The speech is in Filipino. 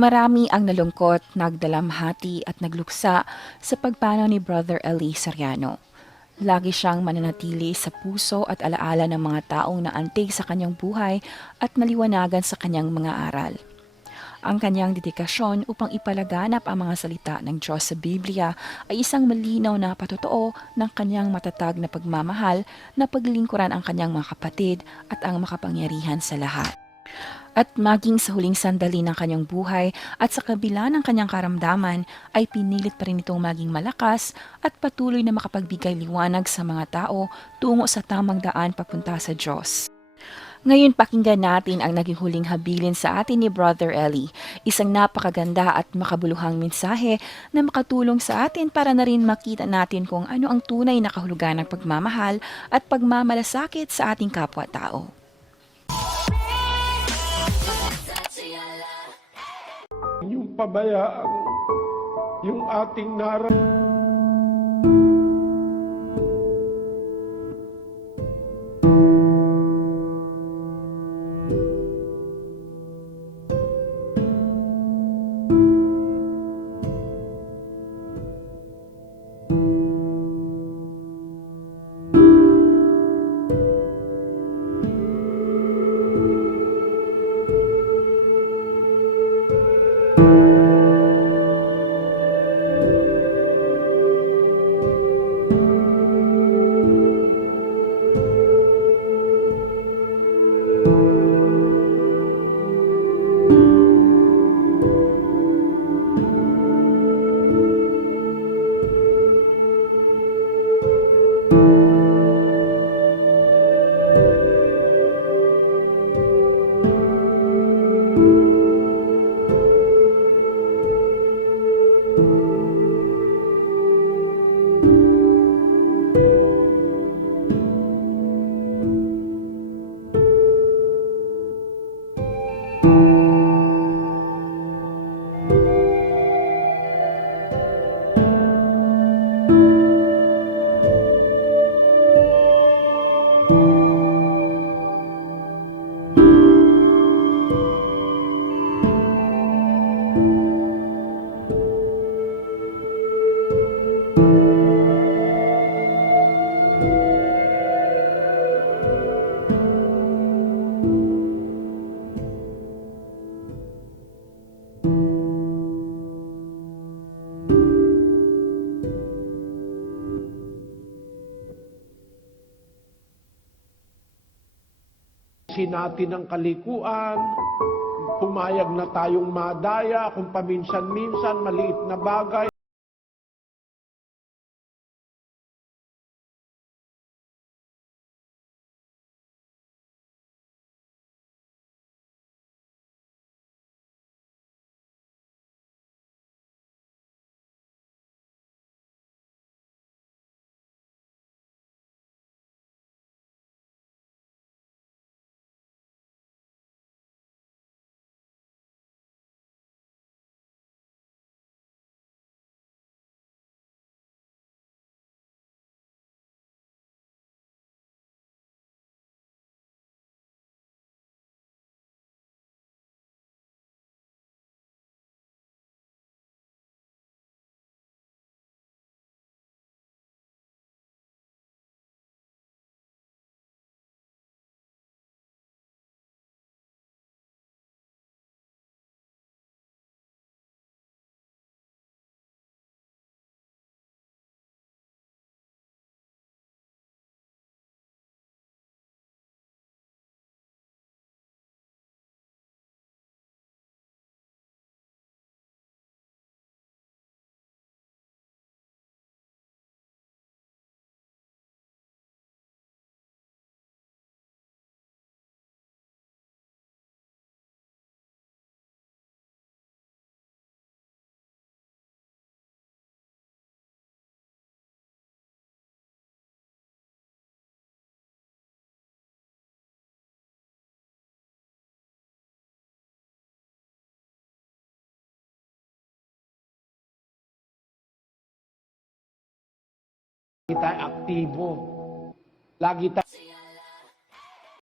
Marami ang nalungkot, nagdalamhati at nagluksa sa pagpanaw ni Brother Eli Soriano. Lagi siyang mananatili sa puso at alaala ng mga taong naantig sa kanyang buhay at naliwanagan sa kanyang mga aral. Ang kanyang dedikasyon upang ipalaganap ang mga salita ng Diyos sa Biblia ay isang malinaw na patotoo ng kanyang matatag na pagmamahal na paglilingkuran ang kanyang mga kapatid at ang makapangyarihan sa lahat. At maging sa huling sandali ng kanyang buhay at sa kabila ng kanyang karamdaman ay pinilit pa rin itong maging malakas at patuloy na makapagbigay liwanag sa mga tao tungo sa tamang daan papunta sa Diyos. Ngayon pakinggan natin ang naging huling habilin sa atin ni Brother Eli, isang napakaganda at makabuluhang mensahe na makatulong sa atin para na rin makita natin kung ano ang tunay na kahulugan ng pagmamahal at pagmamalasakit sa ating kapwa-tao. Yung pabayaan, yung ating nararamdaman. Natin ang kalikuan, pumayag na tayong madaya kung paminsan-minsan maliit na bagay. Lagi tayo aktibo. Lagi tayo